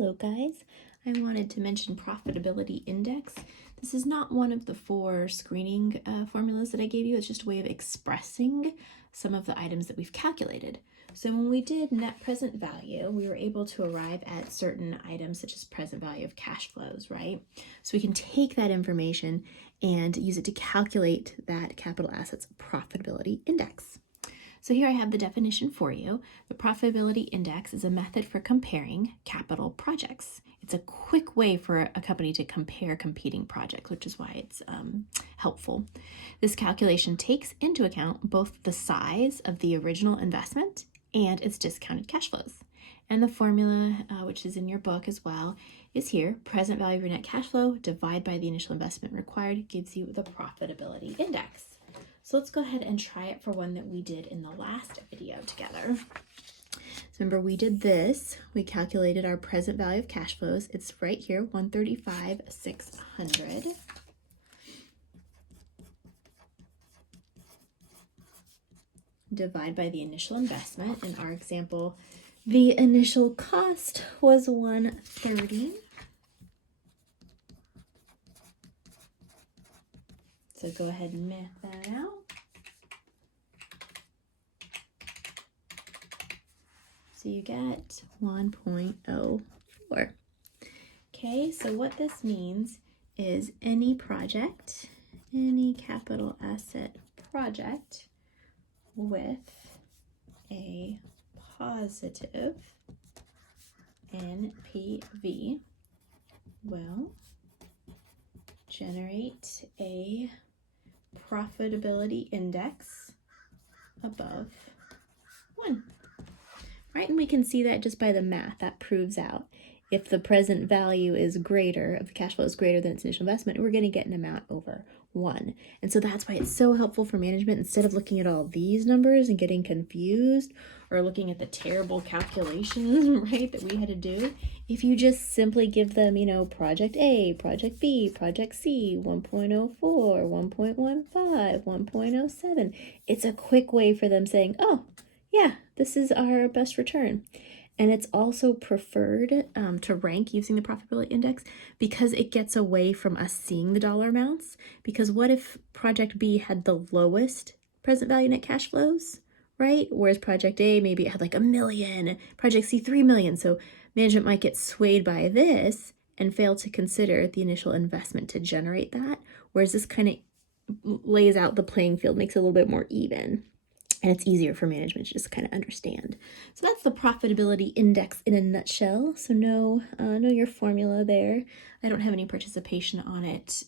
Hello guys, I wanted to mention Profitability Index. This is not one of the 4 screening formulas that I gave you. It's just a way of expressing some of the items that we've calculated. So when we did net present value, we were able to arrive at certain items such as present value of cash flows, right? So we can take that information and use it to calculate that capital assets profitability index. So here I have the definition for you. The Profitability Index is a method for comparing capital projects. It's a quick way for a company to compare competing projects, which is why it's helpful. This calculation takes into account both the size of the original investment and its discounted cash flows. And the formula, which is in your book as well, is here. Present value of your net cash flow divided by the initial investment required gives you the Profitability Index. So let's go ahead and try it for one that we did in the last video together. So remember, we did this. We calculated our present value of cash flows. It's right here, 135,600. Divide by the initial investment. In our example, the initial cost was 130. So go ahead and math that out. So you get 1.04. Okay, so what this means is any project, any capital asset project with a positive NPV will generate a profitability index above 1. Right, and we can see that just by the math. That proves out if the present value is greater, if the cash flow is greater than its initial investment, we're going to get an amount over 1. And so that's why it's so helpful for management. Instead of looking at all these numbers and getting confused or looking at the terrible calculations, right, that we had to do, if you just simply give them, project A, project B, project C, 1.04, 1.15, 1.07, it's a quick way for them saying, oh, yeah, this is our best return. And it's also preferred to rank using the Profitability Index because it gets away from us seeing the dollar amounts. Because what if Project B had the lowest present value net cash flows, right? Whereas Project A, maybe it had like $1 million, Project C, 3 million. So management might get swayed by this and fail to consider the initial investment to generate that. Whereas this kind of lays out the playing field, makes it a little bit more even. And it's easier for management to just kind of understand. So that's the Profitability Index in a nutshell. So know your formula there. I don't have any participation on it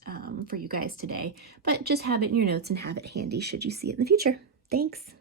for you guys today, but just have it in your notes and have it handy should you see it in the future. Thanks.